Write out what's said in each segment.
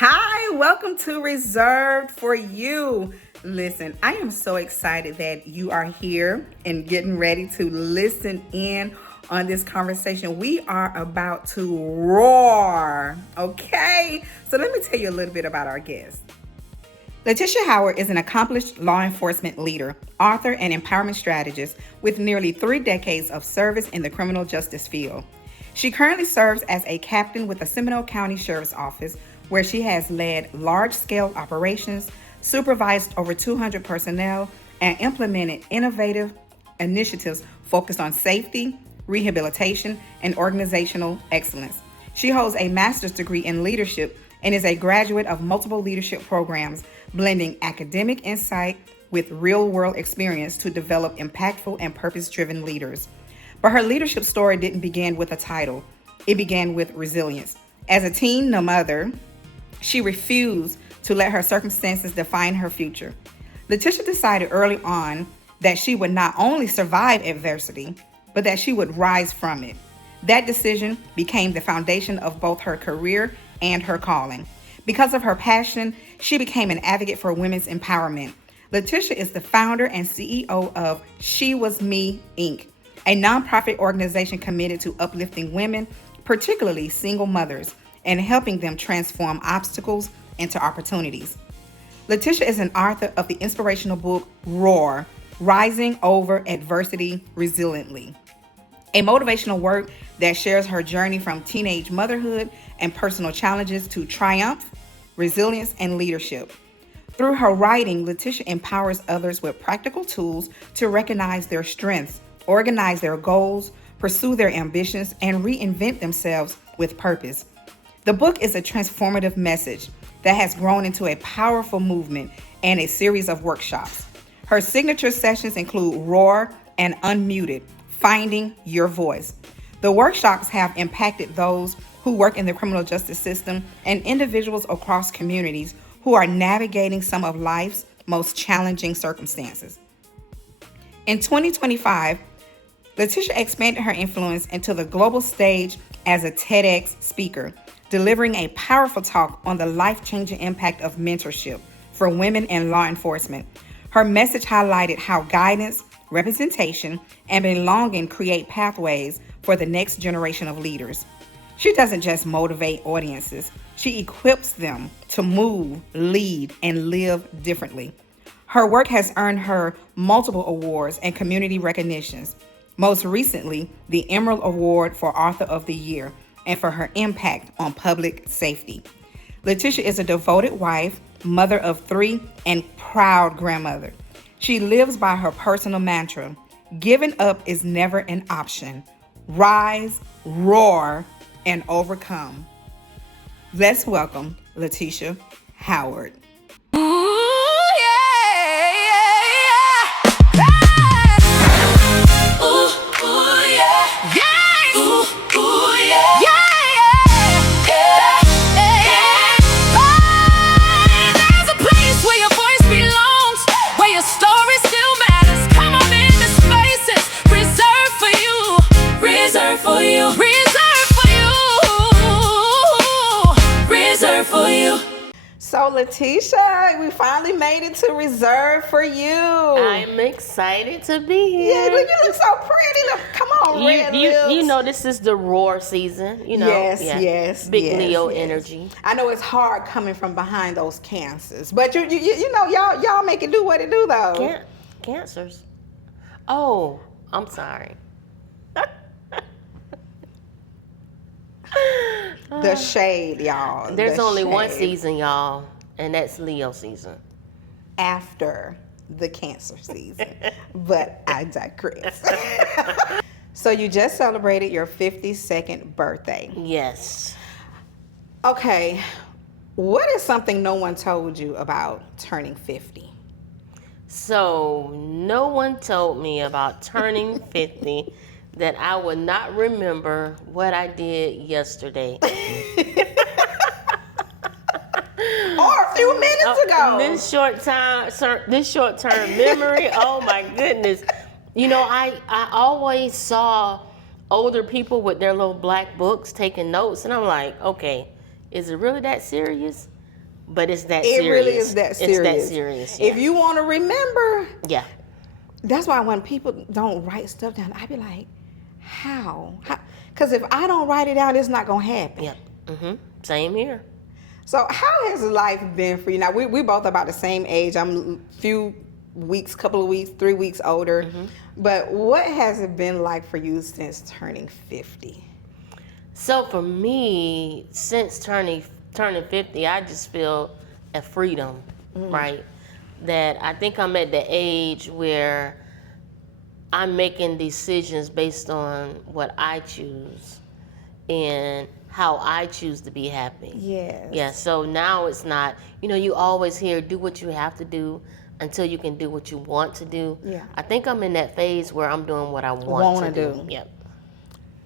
Hi, welcome to Reserved for You. Listen, I am so excited that you are here and getting ready to listen in on this conversation. We are about to roar, okay? So let me tell you a little bit about our guest. Latisha Howard is an accomplished law enforcement leader, author, and empowerment strategist with nearly 3 decades of service in the criminal justice field. She currently serves as a captain with the Seminole County Sheriff's Office, where she has led large-scale operations, supervised over 200 personnel, and implemented innovative initiatives focused on safety, rehabilitation, and organizational excellence. She holds a master's degree in leadership and is a graduate of multiple leadership programs, blending academic insight with real-world experience to develop impactful and purpose-driven leaders. But her leadership story didn't begin with a title. It began with resilience. As a teen mother, she refused to let her circumstances define her future. Latisha decided early on that she would not only survive adversity, but that she would rise from it. That decision became the foundation of both her career and her calling. Because of her passion, she became an advocate for women's empowerment. Latisha is the founder and CEO of She Was Me, Inc., a nonprofit organization committed to uplifting women, particularly single mothers, and helping them transform obstacles into opportunities. Latisha is an author of the inspirational book Roar, Rising Over Adversity Resiliently, a motivational work that shares her journey from teenage motherhood and personal challenges to triumph, resilience, and leadership. Through her writing, Latisha empowers others with practical tools to recognize their strengths, organize their goals, pursue their ambitions, and reinvent themselves with purpose. The book is a transformative message that has grown into a powerful movement and a series of workshops. Her signature sessions include Roar and Unmuted, Finding Your Voice. The workshops have impacted those who work in the criminal justice system and individuals across communities who are navigating some of life's most challenging circumstances. In 2025, Latisha expanded her influence into the global stage as a TEDx speaker, delivering a powerful talk on the life-changing impact of mentorship for women in law enforcement. Her message highlighted how guidance, representation, and belonging create pathways for the next generation of leaders. She doesn't just motivate audiences, she equips them to move, lead, and live differently. Her work has earned her multiple awards and community recognitions, most recently the Emerald Award for Author of the Year, and for her impact on public safety. Latisha is a devoted wife, mother of 3, and proud grandmother. She lives by her personal mantra, giving up is never an option. Rise, roar, and overcome. Let's welcome Latisha Howard. So Latisha, we finally made it to Reserve for You. I'm excited to be here. Yeah, you look so pretty. Look, come on, red lips. You know this is the roar season. You know, yes. Big Leo energy. I know it's hard coming from behind those cancers, but you know y'all make it do what it do though. Cancers. Oh, I'm sorry. The shade, y'all. There's only one season, y'all, and that's Leo season. After the Cancer season. But I digress. So you just celebrated your 52nd birthday. Yes. Okay. What is something no one told you about turning 50? So no one told me about turning 50 that I would not remember what I did yesterday. Or a few minutes ago. This short-term memory, oh my goodness. You know, I always saw older people with their little black books taking notes, and I'm like, okay, is it really that serious? But it's that It serious. really is that serious. It's that serious. Yeah. If you want to remember, yeah. that's why when people don't write stuff down, I be like, how? Because if I don't write it out, it's not going to happen. Yep. Same here. So how has life been for you? Now, we both about the same age. I'm a few weeks, couple of weeks, 3 weeks older. But what has it been like for you since turning 50? So for me, since turning 50, I just feel a freedom, right? That I think I'm at the age where I'm making decisions based on what I choose and how I choose to be happy. Yes. Yeah, so now it's not, you always hear do what you have to do until you can do what you want to do. Yeah. I think I'm in that phase where I'm doing what I want to do. Yep.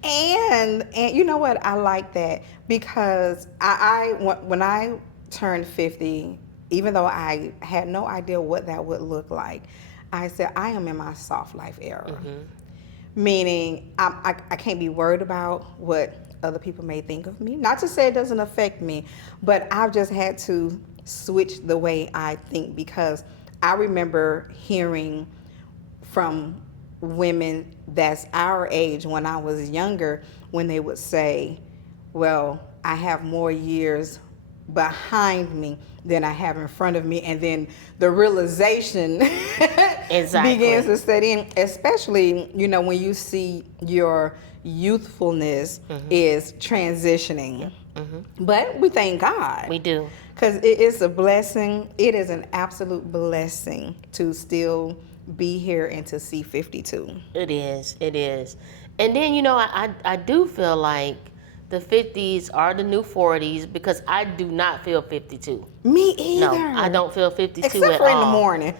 And you know what? I like that because when I turned 50, even though I had no idea what that would look like, I said I am in my soft life era. Meaning I can't be worried about what other people may think of me. Not to say it doesn't affect me, but I've just had to switch the way I think because I remember hearing from women that's our age when I was younger when they would say, well, I have more years behind me than I have in front of me, and then the realization begins to set in, especially when you see your youthfulness is transitioning. But we thank God. We do. Because it is a blessing. It is an absolute blessing to still be here and to see 52. It is. And then, I do feel like the 50s are the new 40s because I do not feel 52. Me either. No, I don't feel 52 Except at for all. in the morning.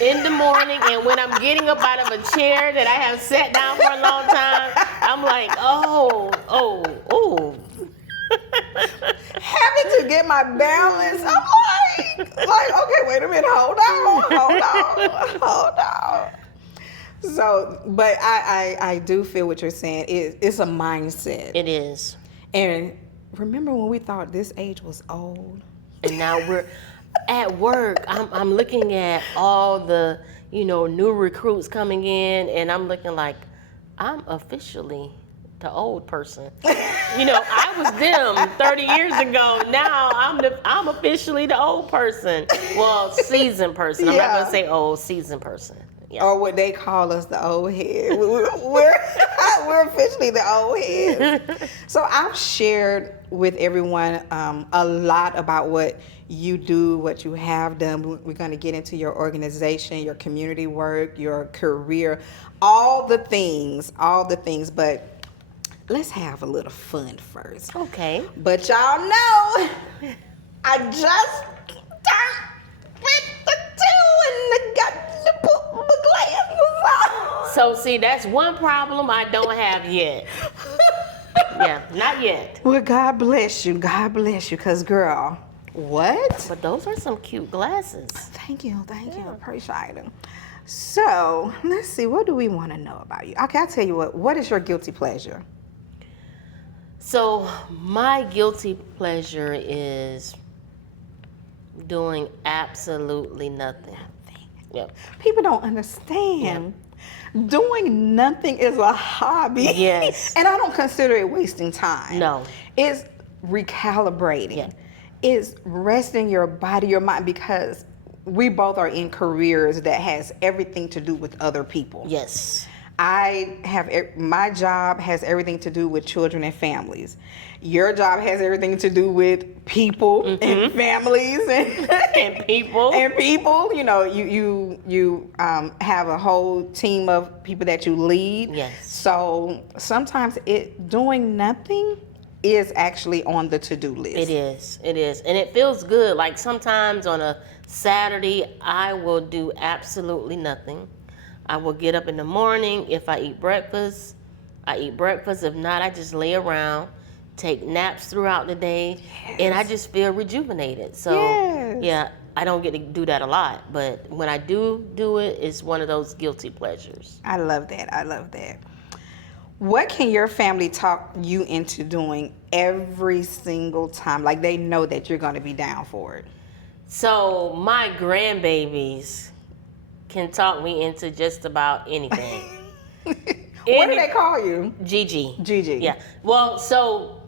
In the morning, and when I'm getting up out of a chair that I have sat down for a long time, I'm like, oh. Having to get my balance, I'm like, okay, wait a minute, hold on. So, but I do feel what you're saying. It's a mindset. It is. And remember when we thought this age was old? And now we're at work. I'm looking at all the, new recruits coming in, and I'm looking like, I'm officially the old person. I was them 30 years ago. Now I'm officially the old person. Well, seasoned person. I'm not gonna say old, seasoned person. Yeah. Or what they call us, the old head. We're officially the old heads. So I've shared with everyone a lot about what you do, what you have done. We're going to get into your organization, your community work, your career, all the things. But let's have a little fun first. Okay. But y'all know, I just turned 52 and I got to put my glasses on. So see, that's one problem I don't have yet. Yeah, not yet. Well, God bless you, because girl, what? But those are some cute glasses. Thank you, appreciate them. So, let's see, what do we want to know about you? Okay, I'll tell you what is your guilty pleasure? So, my guilty pleasure is doing absolutely nothing. Yep. People don't understand. Doing nothing is a hobby. Yes. And I don't consider it wasting time. No. It's recalibrating. Yeah. It's resting your body, your mind, because we both are in careers that has everything to do with other people. Yes. My job has everything to do with children and families. Your job has everything to do with people and families and people. And people. You have a whole team of people that you lead. Yes. So sometimes doing nothing is actually on the to-do list. It is. And it feels good. Like sometimes on a Saturday, I will do absolutely nothing. I will get up in the morning. If I eat breakfast, I eat breakfast. If not, I just lay around, take naps throughout the day, and I just feel rejuvenated. So, yeah, I don't get to do that a lot, but when I do it, it's one of those guilty pleasures. I love that. What can your family talk you into doing every single time? Like they know that you're going to be down for it. So my grandbabies can talk me into just about anything. What do they call you? Gigi. Gigi. Yeah. Well, so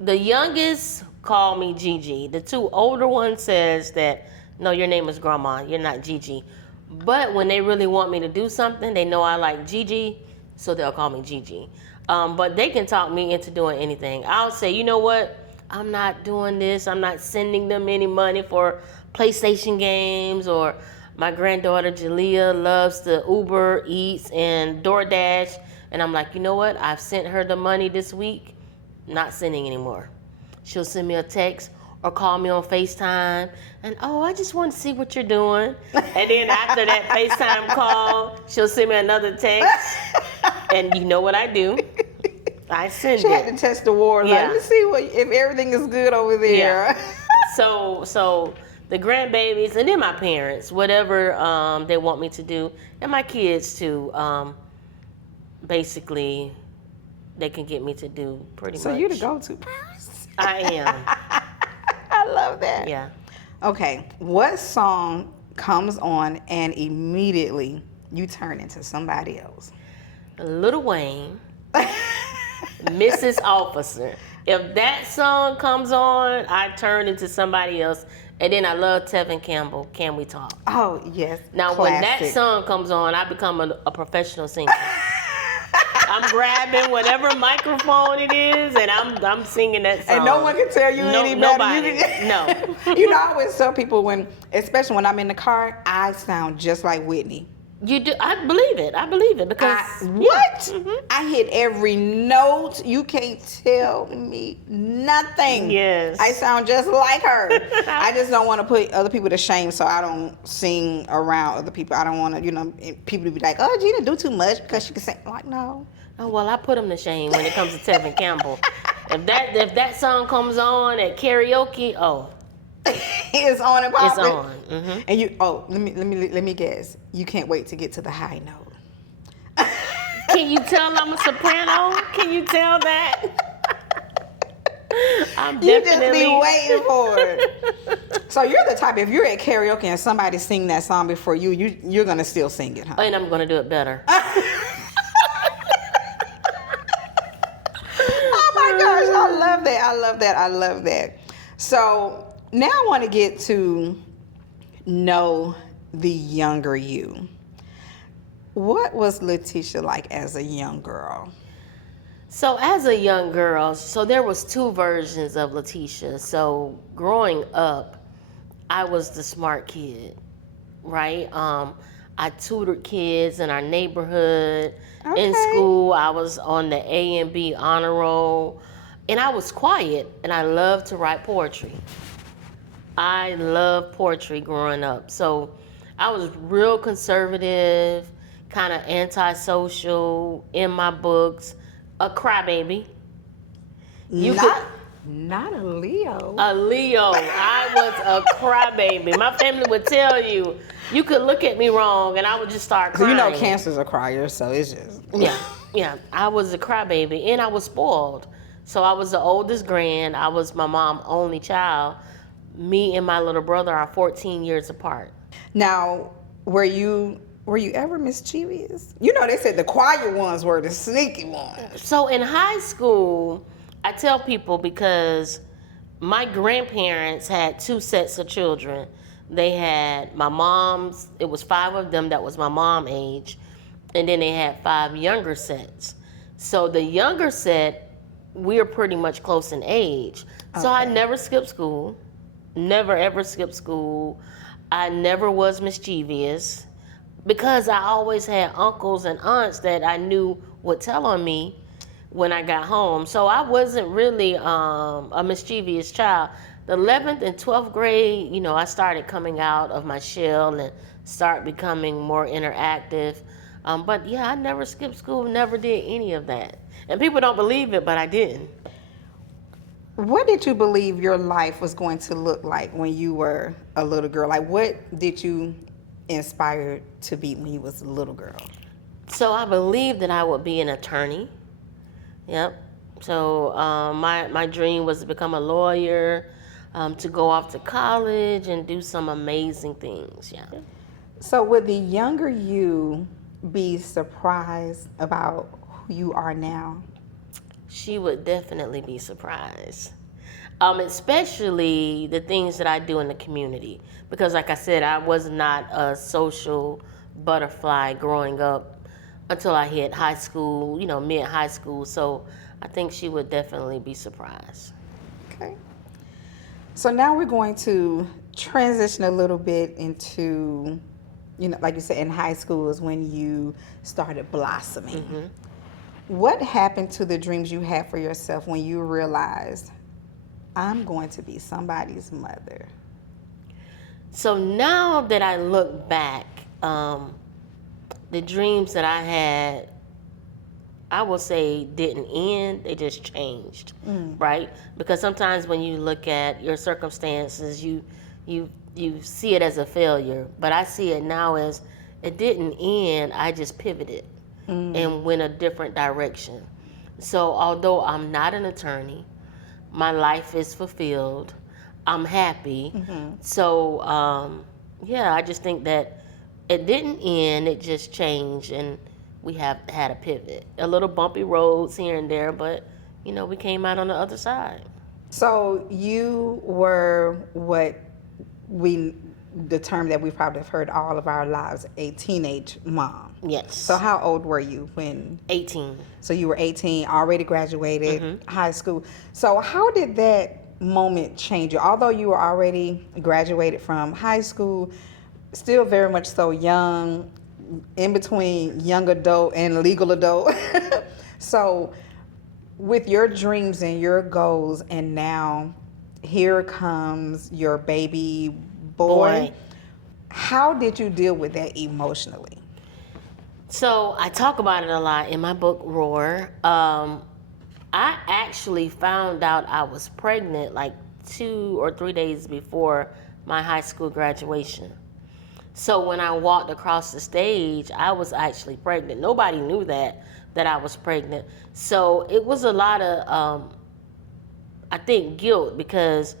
the youngest call me Gigi. The two older ones says that no, your name is Grandma. You're not Gigi. But when they really want me to do something, they know I like Gigi, so they'll call me Gigi. But they can talk me into doing anything. I'll say, you know what? I'm not doing this. I'm not sending them any money for PlayStation games. Or my granddaughter Jalea loves to Uber Eats and DoorDash. And I'm like, you know what? I've sent her the money this week. Not sending anymore. She'll send me a text or call me on FaceTime and, oh, I just want to see what you're doing. And then after that FaceTime call, she'll send me another text. And you know what I do? I send She it. had to test the water. Yeah. Like, let's see if everything is good over there. Yeah. So the grandbabies and then my parents, whatever they want me to do, and my kids too. Basically, they can get me to do pretty much. So you the go-to person. I am. I love that. Yeah. Okay, what song comes on and immediately you turn into somebody else? Lil Wayne, Mrs. Officer. If that song comes on, I turn into somebody else. And then I love Tevin Campbell, Can We Talk? Oh, yes. Now, classic. when that song comes on, I become a professional singer. I'm grabbing whatever microphone it is, and I'm singing that song. And no one can tell you any better. Nobody. No. You know, I always tell people especially when I'm in the car, I sound just like Whitney. You do. I believe it because what? Mm-hmm. I hit every note. You can't tell me nothing. Yes. I sound just like her. I just don't want to put other people to shame, so I don't sing around other people. I don't want to, people to be like, "Oh, Gina do too much because she can sing." Like, no. Oh, well, I put them to shame when it comes to Tevin Campbell. If that song comes on at karaoke, It's on and popping. it's on. Mm-hmm. And let me guess. You can't wait to get to the high note. Can you tell I'm a soprano? Can you tell that? I'm You definitely just be waiting for it. So you're the type, if you're at karaoke and somebody sing that song before you're gonna still sing it, huh? And I'm gonna do it better. Oh my gosh, I love that. So now I want to get to know the younger you. What was Latisha like as a young girl? So as a young girl, there was two versions of Latisha. So growing up, I was the smart kid, right? I tutored kids in our neighborhood. Okay. In school, I was on the A and B honor roll. And I was quiet, and I loved to write poetry. I loved poetry growing up. So I was real conservative, kind of antisocial in my books, a crybaby. Not a Leo. A Leo. I was a crybaby. My family would tell you, you could look at me wrong, and I would just start crying. You know Cancer's a crier, so it's just... Yeah. I was a crybaby, and I was spoiled. So I was the oldest grand. I was my mom's only child. Me and my little brother are 14 years apart. Now, were you ever mischievous? You know, they said the quiet ones were the sneaky ones. So in high school, I tell people because my grandparents had two sets of children. They had my mom's, it was 5 of them that was my mom age, and then they had 5 younger sets. So the younger set, we're pretty much close in age. So I never skipped school. Never ever skipped school. I never was mischievous because I always had uncles and aunts that I knew would tell on me when I got home. So I wasn't really a mischievous child. The 11th and 12th grade, I started coming out of my shell and start becoming more interactive. But yeah, I never skipped school, never did any of that. And people don't believe it, but I didn't. What did you believe your life was going to look like when you were a little girl? Like, what did you inspire to be when you was a little girl? So I believe that I would be an attorney. Yep. So my dream was to become a lawyer, to go off to college and do some amazing things. Yeah. So would the younger you be surprised about who you are now? She would definitely be surprised. Especially the things that I do in the community. Because like I said, I was not a social butterfly growing up until I hit high school, mid high school. So I think she would definitely be surprised. Okay. So now we're going to transition a little bit into, like you said, in high school is when you started blossoming. What happened to the dreams you had for yourself when you realized, I'm going to be somebody's mother? So now that I look back, the dreams that I had, I will say didn't end, they just changed, right? Because sometimes when you look at your circumstances, you see it as a failure, but I see it now as it didn't end, I just pivoted and went a different direction. So although I'm not an attorney, my life is fulfilled, I'm happy. So yeah, I just think that it didn't end, it just changed, and we have had a pivot. A little bumpy roads here and there, but we came out on the other side. So you were the term that we probably have heard all of our lives, a teenage mom. Yes. So how old were you when? 18. So you were 18, already graduated high school. So how did that moment change you? Although you were already graduated from high school, still very much so young, in between young adult and legal adult. So with your dreams and your goals, and now here comes your baby boy. How did you deal with that emotionally? So I talk about it a lot in my book, Roar. I actually found out I was pregnant like 2 or 3 days before my high school graduation. So when I walked across the stage, I was actually pregnant. Nobody knew that I was pregnant. So it was a lot of, I think, guilt, because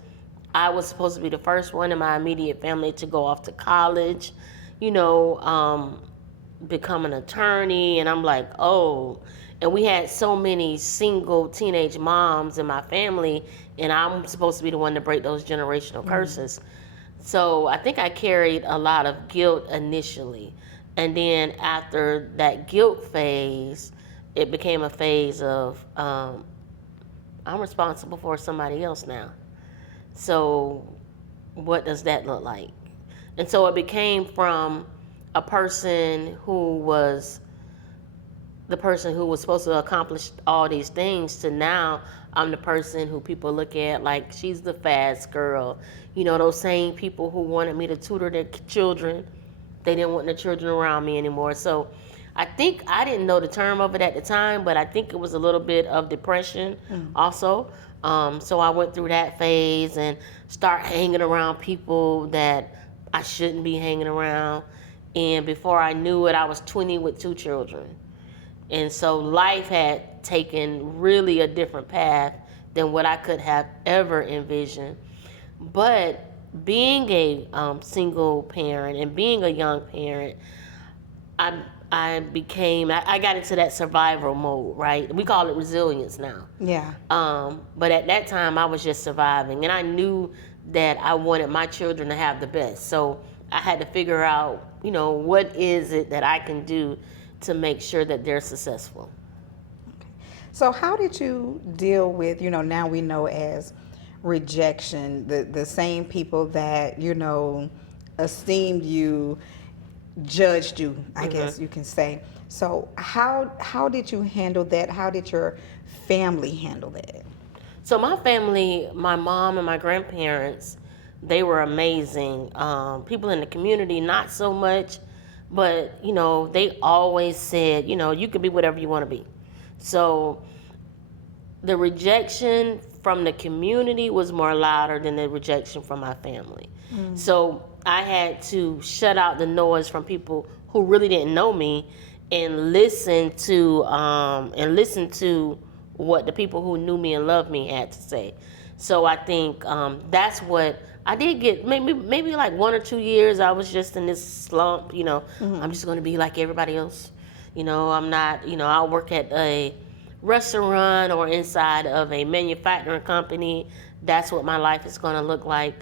I was supposed to be the first one in my immediate family to go off to college, become an attorney. And I'm like, oh. And we had so many single teenage moms in my family, and I'm supposed to be the one to break those generational curses. So I think I carried a lot of guilt initially. And then after that guilt phase, it became a phase of, I'm responsible for somebody else now. So what does that look like? And so it became from a person who was the person who was supposed to accomplish all these things to now I'm the person who people look at like she's the fast girl. Those same people who wanted me to tutor their children, they didn't want their children around me anymore. So I think I didn't know the term of it at the time, but I think it was a little bit of depression also. So I went through that phase and start hanging around people that I shouldn't be hanging around. And before I knew it, I was 20 with 2 children. And so life had taken really a different path than what I could have ever envisioned. But being a single parent and being a young parent, I got into that survival mode, right? We call it resilience now. Yeah. But at that time, I was just surviving. And I knew that I wanted my children to have the best. So I had to figure out, what is it that I can do to make sure that they're successful. So how did you deal with, now we know as rejection, the same people that, esteemed you, judged you, I guess you can say. So how did you handle that? How did your family handle that? So my family, my mom and my grandparents, they were amazing. People in the community, not so much, but, they always said, you can be whatever you want to be. So the rejection from the community was more louder than the rejection from my family. So I had to shut out the noise from people who really didn't know me and listen to what the people who knew me and loved me had to say. So I think that's what I did get. Maybe like 1 or 2 years I was just in this slump. I'm just going to be like everybody else. I'm not. I'll work at a restaurant or inside of a manufacturing company. That's what my life is going to look like.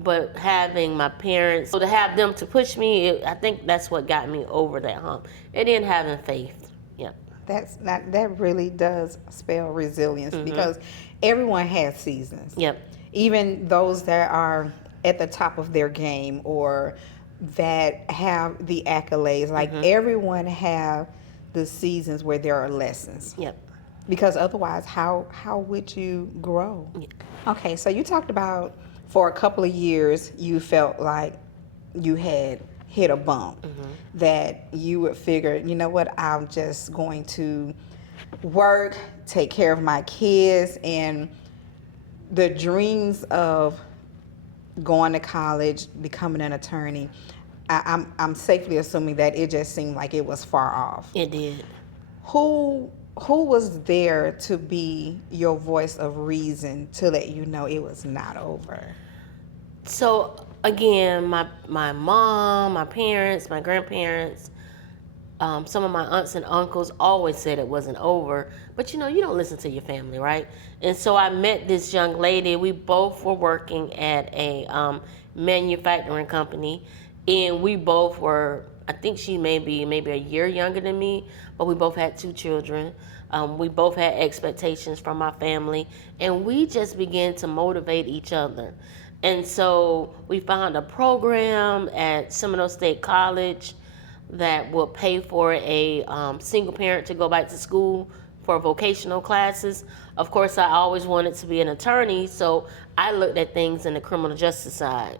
But having my parents, so to have them to push me, I think that's what got me over that hump. And then having faith. Yeah. That really does spell resilience, because everyone has seasons. Yep. Even those that are at the top of their game or that have the accolades, like everyone have the seasons where there are lessons. Yep. Because otherwise, how would you grow? Yeah. Okay, so you talked about for a couple of years you felt like you had hit a bump, that you would figure, you know what, I'm just going to work, take care of my kids, and the dreams of going to college, becoming an attorney, I'm safely assuming that it just seemed like it was far off. It did. Who was there to be your voice of reason to let you know it was not over? So again, my mom, my parents, my grandparents, some of my aunts and uncles always said it wasn't over. But you don't listen to your family, right? And so I met this young lady. We both were working at a manufacturing company, and we both were, I think she may be maybe a year younger than me, but we both had 2 children. We both had expectations from our family, and we just began to motivate each other. And so we found a program at Seminole State College that will pay for a single parent to go back to school for vocational classes. Of course, I always wanted to be an attorney, so I looked at things in the criminal justice side.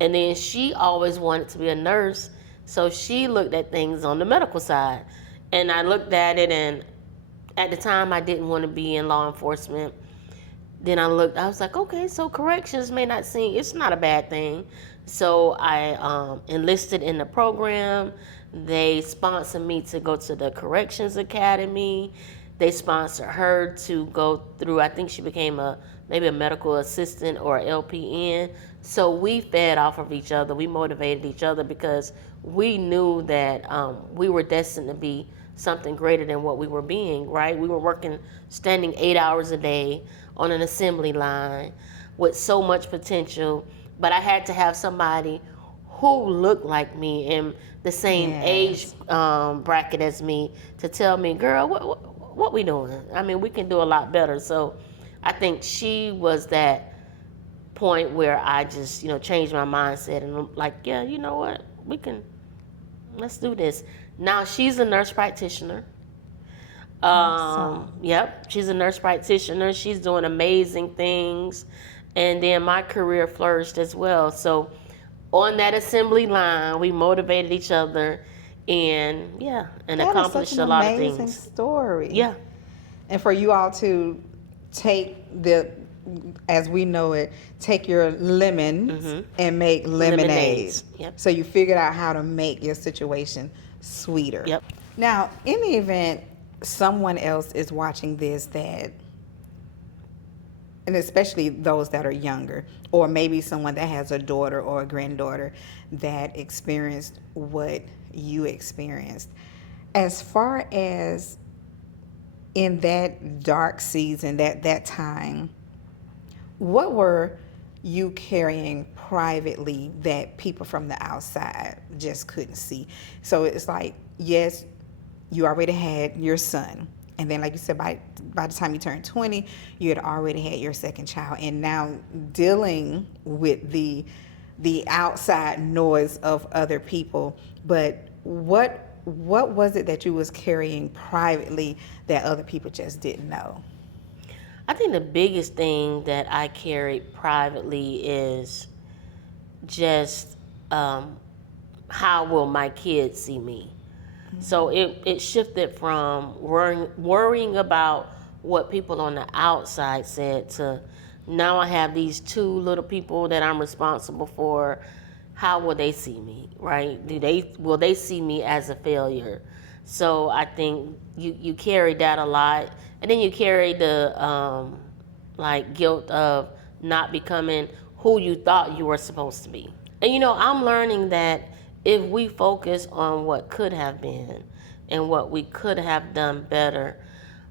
And then she always wanted to be a nurse, so she looked at things on the medical side. And I looked at it, and at the time I didn't want to be in law enforcement. Then I was like, okay, so corrections may not seem, it's not a bad thing. So I enlisted in the program. They sponsored me to go to the Corrections Academy. They sponsored her to go through, I think she became maybe a medical assistant or LPN. So we fed off of each other. We motivated each other because we knew that we were destined to be something greater than what we were being, right? We were working, standing 8 hours a day on an assembly line with so much potential, but I had to have somebody who looked like me in the same age bracket as me to tell me, girl, what we doing? I mean, we can do a lot better. So I think she was that point where I just, changed my mindset and I'm like, yeah, you know what? Let's do this. Now she's a nurse practitioner. Awesome. Yep, she's a nurse practitioner. She's doing amazing things. And then my career flourished as well. So on that assembly line, we motivated each other and accomplished a lot of things. Amazing story. Yeah. And for you all to take as we know it, take your lemons and make lemonades. Yep. So you figured out how to make your situation sweeter. Yep. Now, in the event someone else is watching this and especially those that are younger, or maybe someone that has a daughter or a granddaughter that experienced what you experienced, as far as in that dark season, that time, what were you carrying privately that people from the outside just couldn't see? So it's like, yes, you already had your son. And then, like you said, by the time you turned 20, you had already had your second child. And now dealing with the outside noise of other people. But what was it that you was carrying privately that other people just didn't know? I think the biggest thing that I carried privately is just how will my kids see me? So it shifted from worrying about what people on the outside said to now I have these 2 little people that I'm responsible for. How will they see me, right? Will they see me as a failure? So I think you carry that a lot, and then you carry the like guilt of not becoming who you thought you were supposed to be. And I'm learning that if we focus on what could have been and what we could have done better,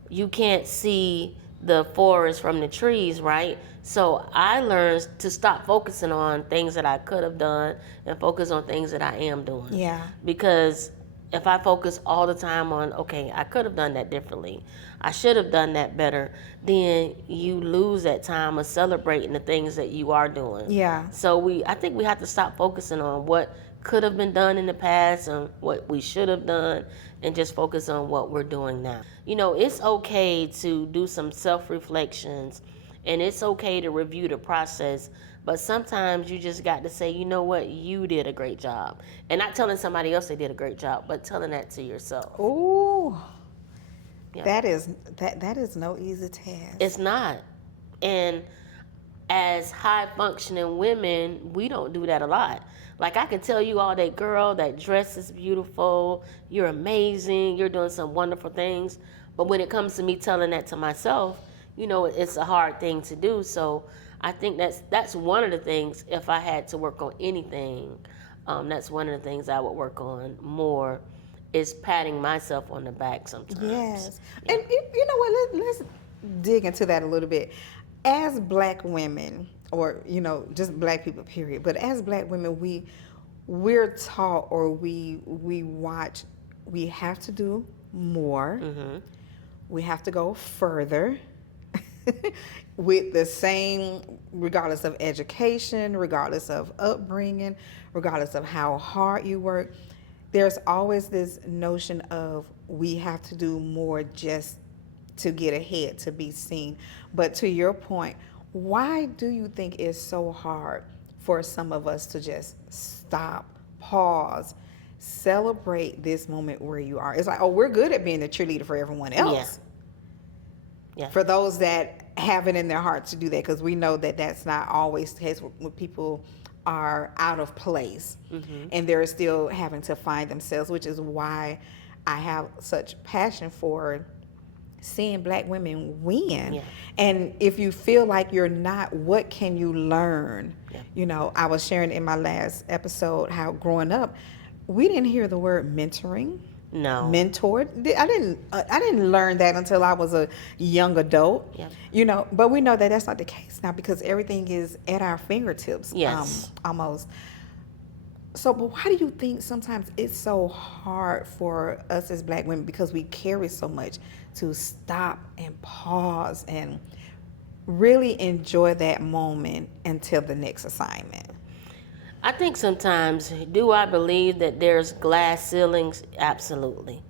you can't see the forest from the trees, right? So I learned to stop focusing on things that I could have done and focus on things that I am doing. Yeah. Because if I focus all the time on, okay, I could have done that differently, I should have done that better, then you lose that time of celebrating the things that you are doing. Yeah. So I think we have to stop focusing on what could have been done in the past and what we should have done, and just focus on what we're doing now. It's okay to do some self-reflections, and it's okay to review the process, but sometimes you just got to say, you know what, you did a great job. And not telling somebody else they did a great job, but telling that to yourself. Ooh. Yeah. That is no easy task. It's not. And as high functioning women, we don't do that a lot. Like, I can tell you all day, girl, that dress is beautiful, you're amazing, you're doing some wonderful things. But when it comes to me telling that to myself, it's a hard thing to do. So I think that's one of the things, if I had to work on anything, that's one of the things I would work on more, is patting myself on the back sometimes. Yes. Yeah. And you know what, let's dig into that a little bit. As Black women, or just Black people period, but as Black women, we're taught, or we watch, we have to do more. Mm-hmm. We have to go further with the same, regardless of education, regardless of upbringing, regardless of how hard you work. There's always this notion of we have to do more just to get ahead, to be seen. But to your point, why do you think it's so hard for some of us to just stop, pause, celebrate this moment where you are? It's like, oh, we're good at being the cheerleader for everyone else. Yeah. For those that have it in their hearts to do that, because we know that that's not always the case when people are out of place, mm-hmm. and they're still having to find themselves, which is why I have such passion for seeing Black women win. Yeah. And if you feel like you're not, what can you learn? Yeah. I was sharing in my last episode how growing up, we didn't hear the word mentoring. No. Mentored. I didn't learn that until I was a young adult. Yeah. But we know that that's not the case now, because everything is at our fingertips. Yes. Almost. So, but why do you think sometimes it's so hard for us as Black women, because we carry so much, to stop and pause and really enjoy that moment until the next assignment? I think sometimes, do I believe that there's glass ceilings? Absolutely.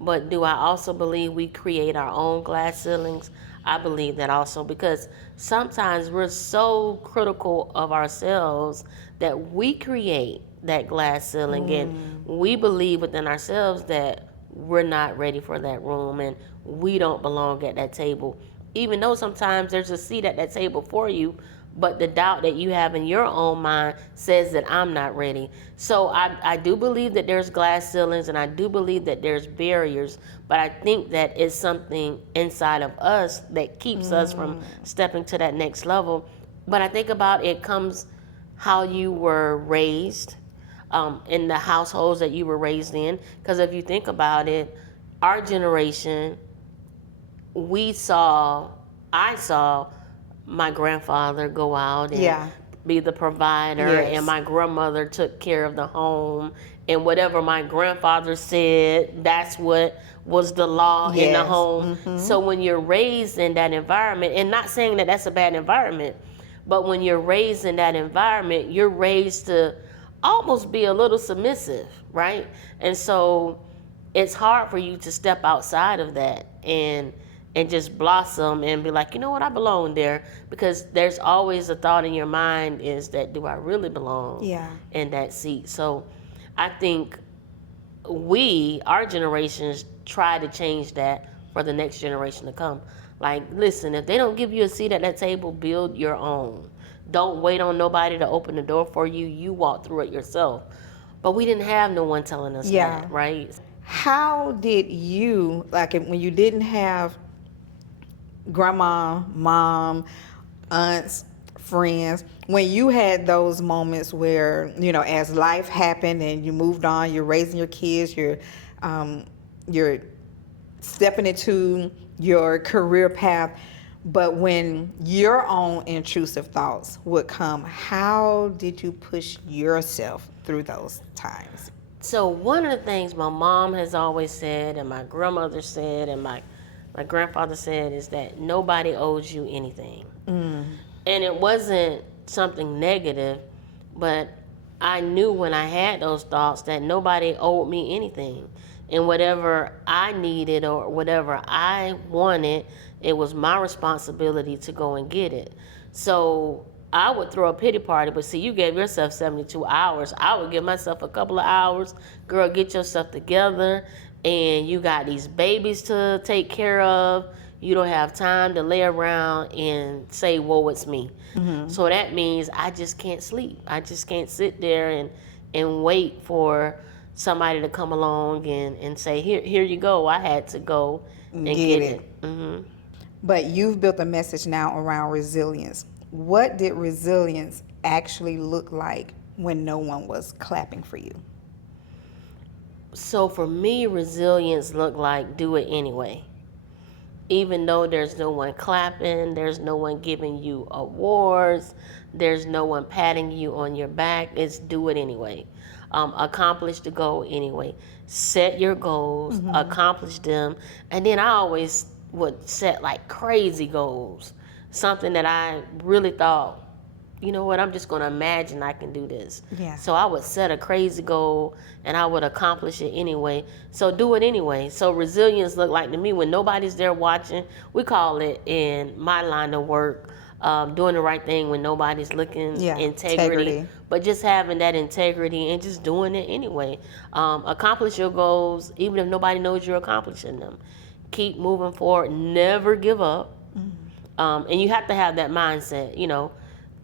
But do I also believe we create our own glass ceilings? I believe that also, because sometimes we're so critical of ourselves that we create that glass ceiling, and we believe within ourselves that we're not ready for that room and we don't belong at that table, even though sometimes there's a seat at that table for you, but the doubt that you have in your own mind says that I'm not ready. So I do believe that there's glass ceilings, and I do believe that there's barriers, but I think that it's something inside of us that keeps us from stepping to that next level. But I think about it comes how you were raised, in the households that you were raised in. Because if you think about it, our generation, I saw my grandfather go out and be the provider, and my grandmother took care of the home, and whatever my grandfather said, that's what was the law in the home. Mm-hmm. So when you're raised in that environment, and not saying that that's a bad environment, but when you're raised in that environment, you're raised to almost be a little submissive, right? And so it's hard for you to step outside of that and just blossom and be like, you know what, I belong there. Because there's always a thought in your mind is that, do I really belong in that seat? So I think our generations try to change that for the next generation to come. Like, listen, if they don't give you a seat at that table, build your own. Don't wait on nobody to open the door for you. You walk through it yourself. But we didn't have no one telling us that, right? How did you, like when you didn't have grandma, mom, aunts, friends, when you had those moments where, as life happened and you moved on, you're raising your kids, you're stepping into your career path, but when your own intrusive thoughts would come, how did you push yourself through those times? So one of the things my mom has always said, and my grandmother said, and my grandfather said, is that nobody owes you anything. And it wasn't something negative, but I knew when I had those thoughts that nobody owed me anything. And whatever I needed or whatever I wanted, it was my responsibility to go and get it. So I would throw a pity party, but see, you gave yourself 72 hours. I would give myself a couple of hours. Girl, get yourself together. And you got these babies to take care of. You don't have time to lay around and say, whoa, it's me. So that means I just can't sleep. I just can't sit there and wait for somebody to come along and say, here you go. I had to go and get it. But you've built a message now around resilience. What did resilience actually look like when no one was clapping for you? So for me, resilience looked like do it anyway. Even though there's no one clapping, there's no one giving you awards, there's no one patting you on your back, it's do it anyway. Accomplish the goal anyway. Set your goals, accomplish them, and then I always would set like crazy goals. Something that I really thought, you know what, I'm just going to imagine I can do this. Yeah. So I would set a crazy goal and I would accomplish it anyway. So do it anyway. So resilience looked like to me when nobody's there watching. We call it in my line of work, doing the right thing when nobody's looking, integrity. But just having that integrity and just doing it anyway. Accomplish your goals even if nobody knows you're accomplishing them. Keep moving forward. Never give up. And you have to have that mindset,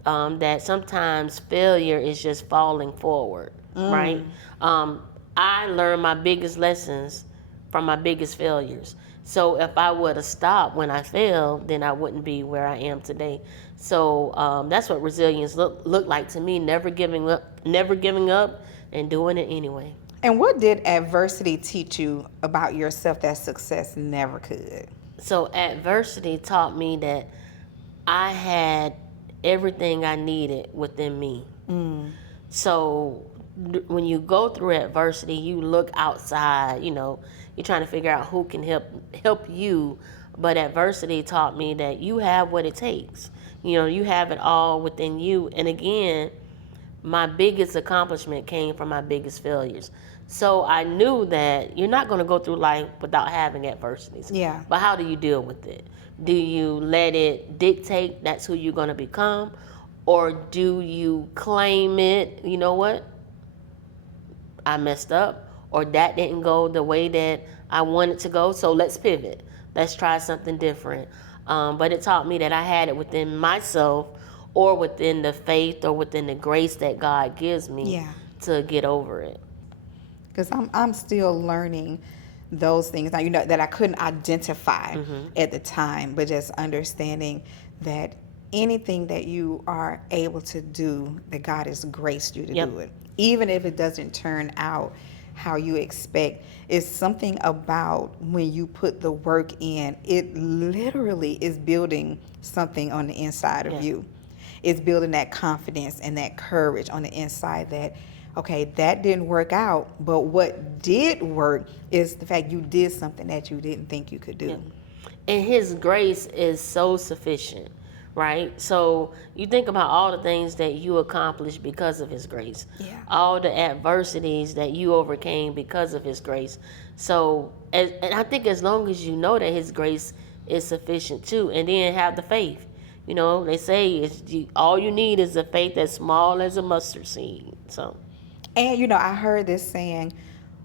that sometimes failure is just falling forward, right? I learned my biggest lessons from my biggest failures. So if I would have stopped when I failed, then I wouldn't be where I am today. So that's what resilience looked like to me, never giving up, and doing it anyway. And what did adversity teach you about yourself that success never could? So adversity taught me that I had everything I needed within me. So when you go through adversity, you look outside, you're trying to figure out who can help you. But adversity taught me that you have what it takes. You have it all within you. And again, my biggest accomplishment came from my biggest failures. So I knew that you're not going to go through life without having adversities. Yeah. But how do you deal with it? Do you let it dictate that's who you're going to become? Or do you claim it, you know what? I messed up, or that didn't go the way that I wanted to go, so let's pivot. Let's try something different. But it taught me that I had it within myself or within the faith or within the grace that God gives me to get over it. Because I'm still learning those things now, that I couldn't identify at the time, but just understanding that anything that you are able to do, that God has graced you to do it, even if it doesn't turn out how you expect. It's something about when you put the work in, it literally is building something on the inside of you. It's building that confidence and that courage on the inside that, okay, that didn't work out, but what did work is the fact you did something that you didn't think you could do. And His grace is so sufficient, right? So you think about all the things that you accomplished because of His grace. All the adversities that you overcame because of His grace. So, and I think as long as you know that His grace is sufficient too, and then have the faith. They say all you need is a faith as small as a mustard seed. So. And I heard this saying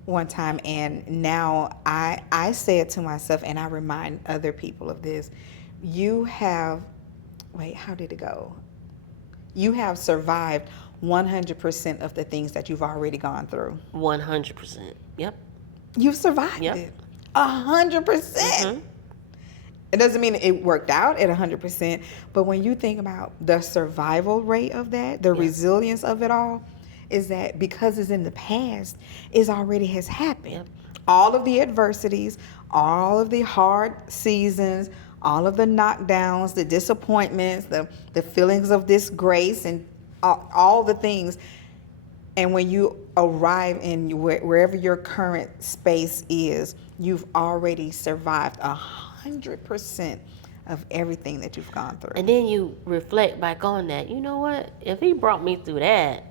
one time, and now I say it to myself, and I remind other people of this. How did it go? You have survived 100% of the things that you've already gone through. 100%. Yep. You've survived Yep. it. 100%. It doesn't mean it worked out at 100%, but when you think about the survival rate of that, the resilience of it all, is that because it's in the past, it already has happened. Yep. All of the adversities, all of the hard seasons, all of the knockdowns, the disappointments, the feelings of disgrace, and all the things. And when you arrive in wherever your current space is, you've already survived 100% of everything that you've gone through. And then you reflect back on that. You know what? If he brought me through that,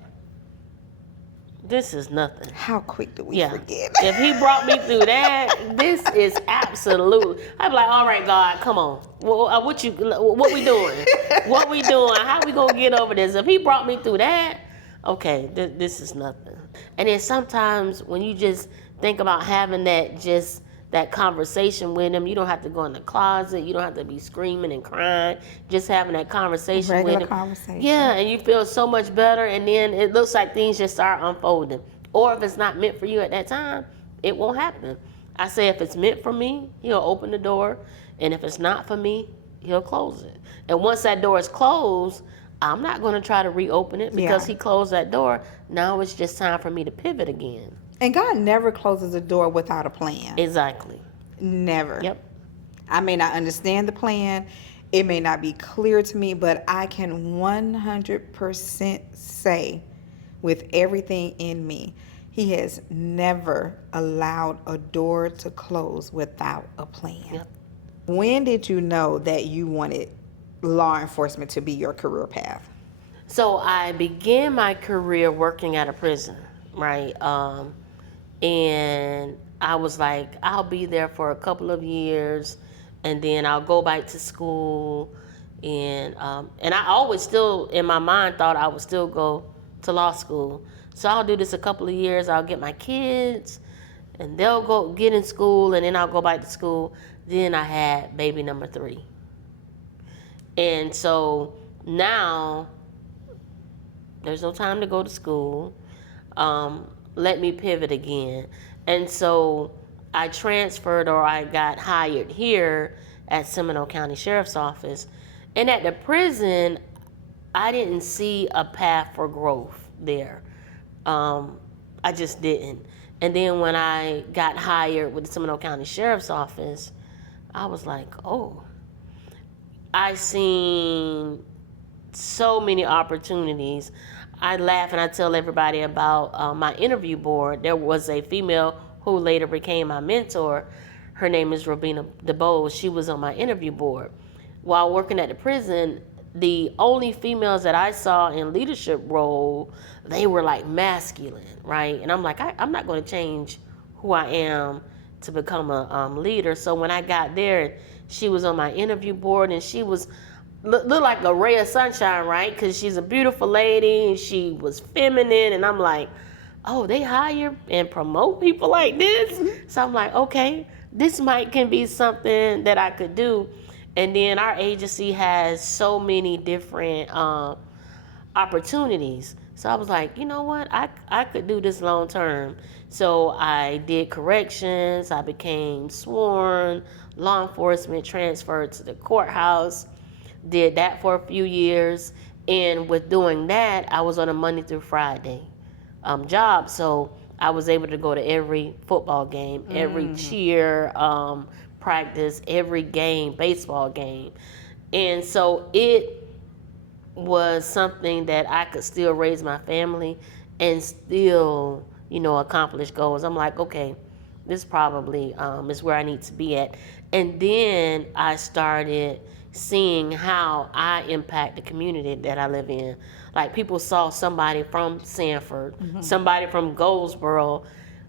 this is nothing. How quick do we forget? If he brought me through that, this is absolute. I'd be like, all right, God, come on. What we doing? What we doing? How we gonna get over this? If he brought me through that, okay, this is nothing. And then sometimes when you just think about having that conversation with him, you don't have to go in the closet, you don't have to be screaming and crying, just having that conversation with him. Regular conversation. Yeah, and you feel so much better, and then it looks like things just start unfolding. Or if it's not meant for you at that time, it won't happen. I say if it's meant for me, he'll open the door, and if it's not for me, he'll close it. And once that door is closed, I'm not going to try to reopen it because he closed that door. Now it's just time for me to pivot again. And God never closes a door without a plan. Exactly. Never. Yep. I may not understand the plan. It may not be clear to me, but I can 100% say with everything in me, he has never allowed a door to close without a plan. Yep. When did you know that you wanted law enforcement to be your career path? So I began my career working at a prison, right? And I was like, I'll be there for a couple of years, and then I'll go back to school. And I always still, in my mind, thought I would still go to law school. So I'll do this a couple of years. I'll get my kids, and they'll go get in school, and then I'll go back to school. Then I had baby number 3. And so now there's no time to go to school. Let me pivot again. And so I transferred, or I got hired here at Seminole County Sheriff's Office. And at the prison, I didn't see a path for growth there. I just didn't. And then when I got hired with the Seminole County Sheriff's Office, I was like, oh, I seen so many opportunities. I laugh and I tell everybody about my interview board. There was a female who later became my mentor. Her name is Robina DeBose. She was on my interview board. While working at the prison, the only females that I saw in leadership role, they were like masculine, right? And I'm like, I'm not going to change who I am to become a leader. So when I got there, she was on my interview board, and she was looked like a ray of sunshine, right? Because she's a beautiful lady, and she was feminine, and I'm like, oh, they hire and promote people like this? So I'm like, okay, this can be something that I could do. And then our agency has so many different opportunities. So I was like, you know what? I could do this long term. So I did corrections. I became sworn, law enforcement, transferred to the courthouse, did that for a few years. And with doing that, I was on a Monday through Friday job. So I was able to go to every football game, every cheer practice, every game, baseball game. And so it was something that I could still raise my family and still, accomplish goals. I'm like, okay, this probably is where I need to be at. And then I started seeing how I impact the community that I live in. Like, people saw somebody from Sanford, somebody from Goldsboro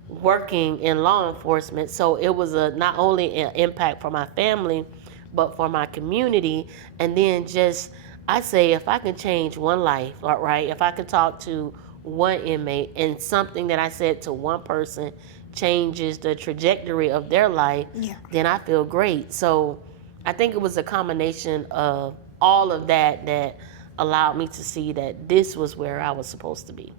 working in law enforcement. So it was not only an impact for my family, but for my community. And then I say, if I can change one life, right? If I could talk to one inmate and something that I said to one person changes the trajectory of their life, then I feel great. So I think it was a combination of all of that allowed me to see that this was where I was supposed to be.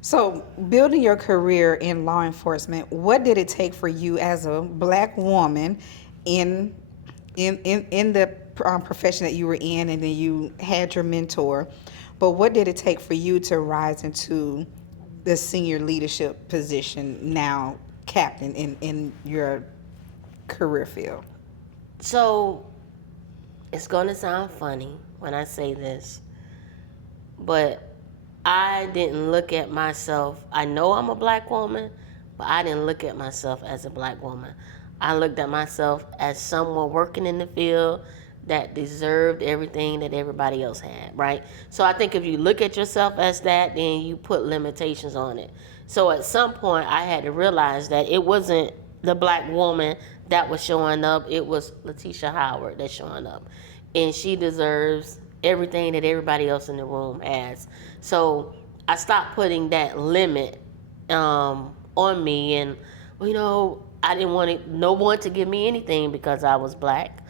So, building your career in law enforcement, what did it take for you as a black woman in in the profession that you were in, and then you had your mentor? But what did it take for you to rise into the senior leadership position now, captain in your career field? So it's going to sound funny when I say this, but I didn't look at myself. I know I'm a black woman, but I didn't look at myself as a black woman. I looked at myself as someone working in the field that deserved everything that everybody else had, right? So I think if you look at yourself as that, then you put limitations on it. So at some point, I had to realize that it wasn't the black woman that was showing up, it was Latisha Howard that's showing up. And she deserves everything that everybody else in the room has. So I stopped putting that limit on me, and I didn't want no one to give me anything because I was black.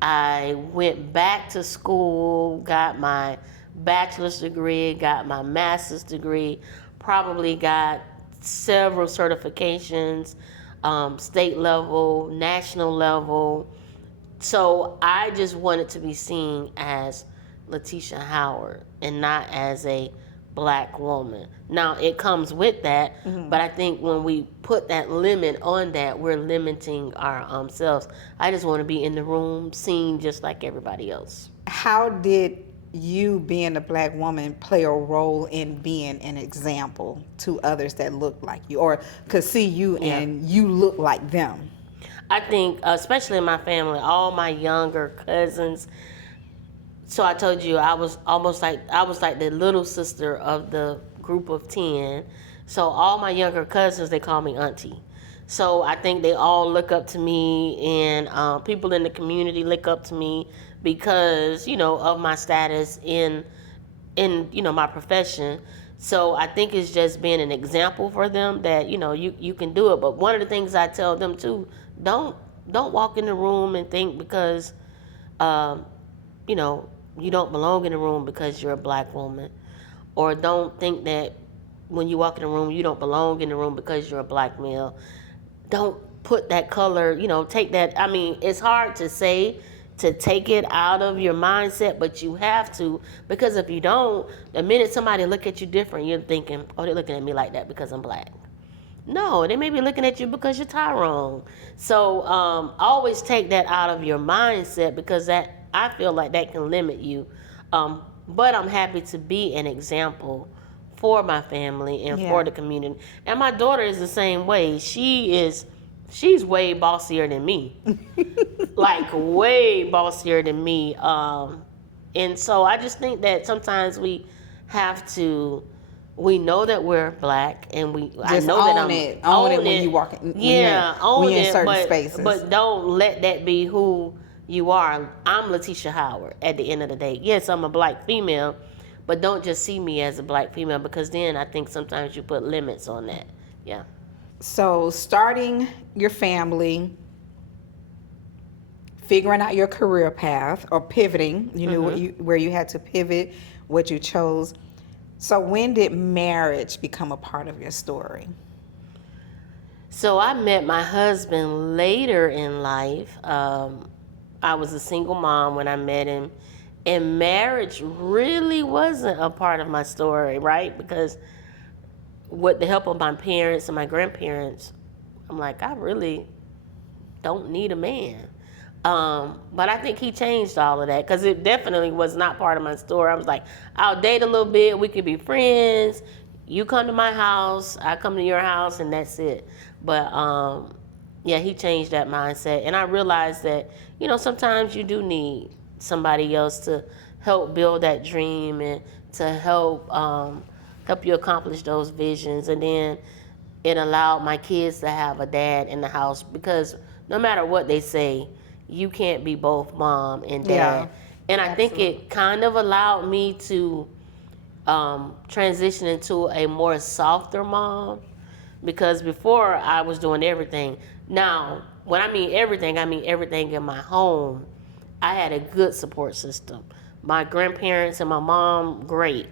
I went back to school, got my bachelor's degree, got my master's degree, probably got several certifications, state level, national level. So I just wanted to be seen as Latisha Howard and not as a black woman. Now it comes with that, but I think when we put that limit on that, we're limiting our selves. I just want to be in the room, seen just like everybody else. How did you, being a black woman, play a role in being an example to others that look like you or could see you and you look like them? I think, especially in my family, all my younger cousins. So I told you I was like the little sister of the group of 10. So all my younger cousins, they call me auntie. So I think they all look up to me, and people in the community look up to me because of my status in my profession. So I think it's just being an example for them that you can do it. But one of the things I tell them too, don't walk in the room and think because you know you don't belong in the room because you're a black woman, or don't think that when you walk in the room you don't belong in the room because you're a black male. Don't put that color, take that. I mean, it's hard to say to take it out of your mindset, but you have to, because if you don't, the minute somebody look at you different, you're thinking, oh, they're looking at me like that because I'm black. No, they may be looking at you because you're Tyrone. So always take that out of your mindset, because that, I feel like that can limit you. But I'm happy to be an example for my family and for the community. And my daughter is the same way. She's way bossier than me. Like way bossier than me. And so I just think that sometimes we have to, we know that we're black, and I know that I'm own it when you walk in. Own when you're it, in certain spaces. But don't let that be who you are. I'm Latisha Howard at the end of the day. Yes, I'm a black female, but don't just see me as a black female, because then I think sometimes you put limits on that. Yeah. So starting your family, figuring out your career path, or pivoting, where you had to pivot, what you chose. So when did marriage become a part of your story? So I met my husband later in life. I was a single mom when I met him, and marriage really wasn't a part of my story, right? Because with the help of my parents and my grandparents, I'm like, I really don't need a man. But I think he changed all of that, because it definitely was not part of my story. I was like, I'll date a little bit, we could be friends, you come to my house, I come to your house, and that's it. But yeah, he changed that mindset, and I realized that sometimes you do need somebody else to help build that dream and to help you accomplish those visions. And then it allowed my kids to have a dad in the house, because no matter what they say, you can't be both mom and dad. Yeah, and I think it kind of allowed me to transition into a more softer mom, because before I was doing everything. Now, when I mean everything in my home. I had a good support system. My grandparents and my mom, great.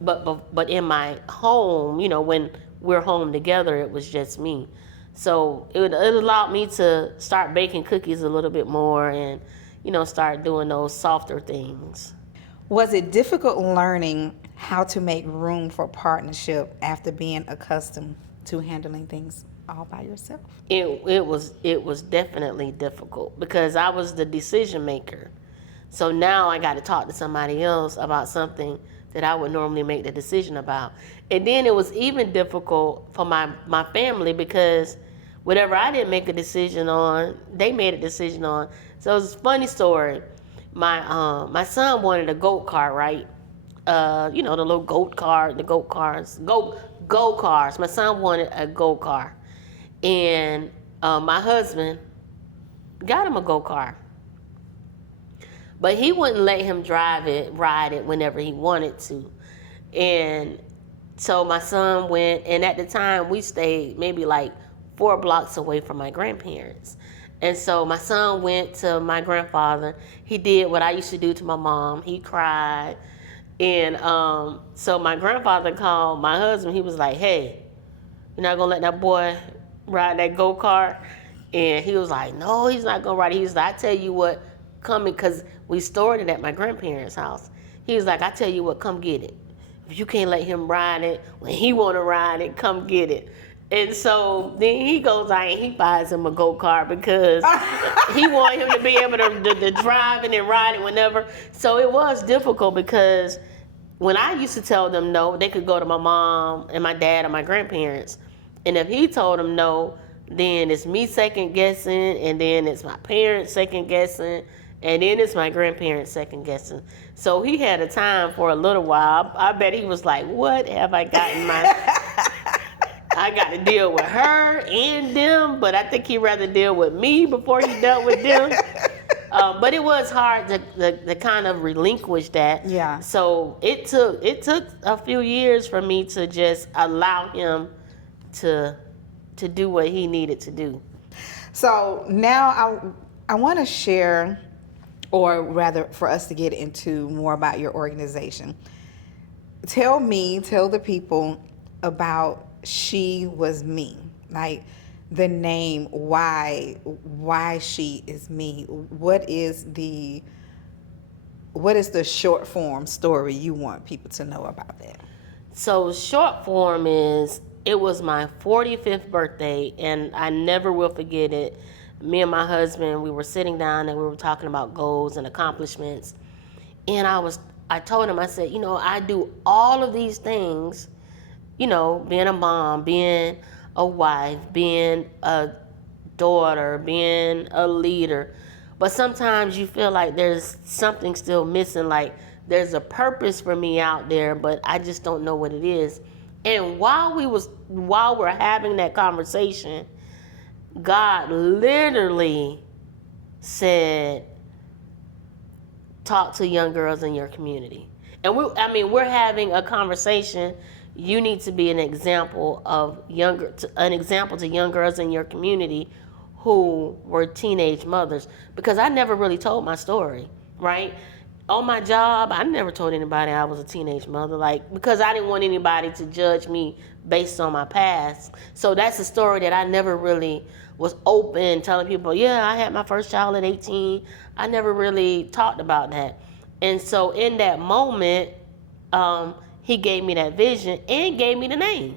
but in my home, when we're home together, it was just me. So it allowed me to start baking cookies a little bit more, and start doing those softer things. Was it difficult learning how to make room for partnership after being accustomed to handling things all by yourself? It was definitely difficult because I was the decision maker. So now I got to talk to somebody else about something that I would normally make the decision about. And then it was even difficult for my family because whatever I didn't make a decision on, they made a decision on. So it's a funny story. My son wanted a goat car, right? The little goat car, the goat cars, go cars. My son wanted a go car, and my husband got him a go car, but he wouldn't let him ride it whenever he wanted to. And so my son went, and at the time we stayed maybe like 4 blocks away from my grandparents. And so my son went to my grandfather. He did what I used to do to my mom. He cried. And so my grandfather called my husband. He was like, hey, you're not going to let that boy ride that go-kart? And he was like, no, he's not going to ride it. He was like, I tell you what, come in, because we stored it at my grandparents' house. He was like, I tell you what, come get it. If you can't let him ride it, when he want to ride it, come get it. And so then he goes out and he buys him a go-kart because he wanted him to be able to drive it and ride it whenever. So it was difficult because when I used to tell them no, they could go to my mom and my dad or my grandparents. And if he told them no, then it's me second guessing, and then it's my parents second guessing, and then it's my grandparents second guessing. So he had a time for a little while. I bet he was like, what have I gotten I got to deal with her and them, but I think he'd rather deal with me before he dealt with them. But it was hard to kind of relinquish that. Yeah. So it took a few years for me to just allow him to do what he needed to do. So now I want to share, or rather for us to get into more about your organization. Tell the people about She Was Me, like the name, why She Is Me. What is the short form story you want people to know about that? So short form is, it was my 45th birthday, and I never will forget it. Me and my husband, we were sitting down and we were talking about goals and accomplishments. And I told him, I said, I do all of these things, being a mom, being a wife, being a daughter, being a leader. But sometimes you feel like there's something still missing, like there's a purpose for me out there, but I just don't know what it is. And while we're having that conversation, God literally said, talk to young girls in your community. And we're having a conversation. You need to be an example to young girls in your community who were teenage mothers. Because I never really told my story, right? On my job, I never told anybody I was a teenage mother, because I didn't want anybody to judge me based on my past. So that's a story that I never really was open, telling people, yeah, I had my first child at 18. I never really talked about that. And so in that moment, he gave me that vision and gave me the name.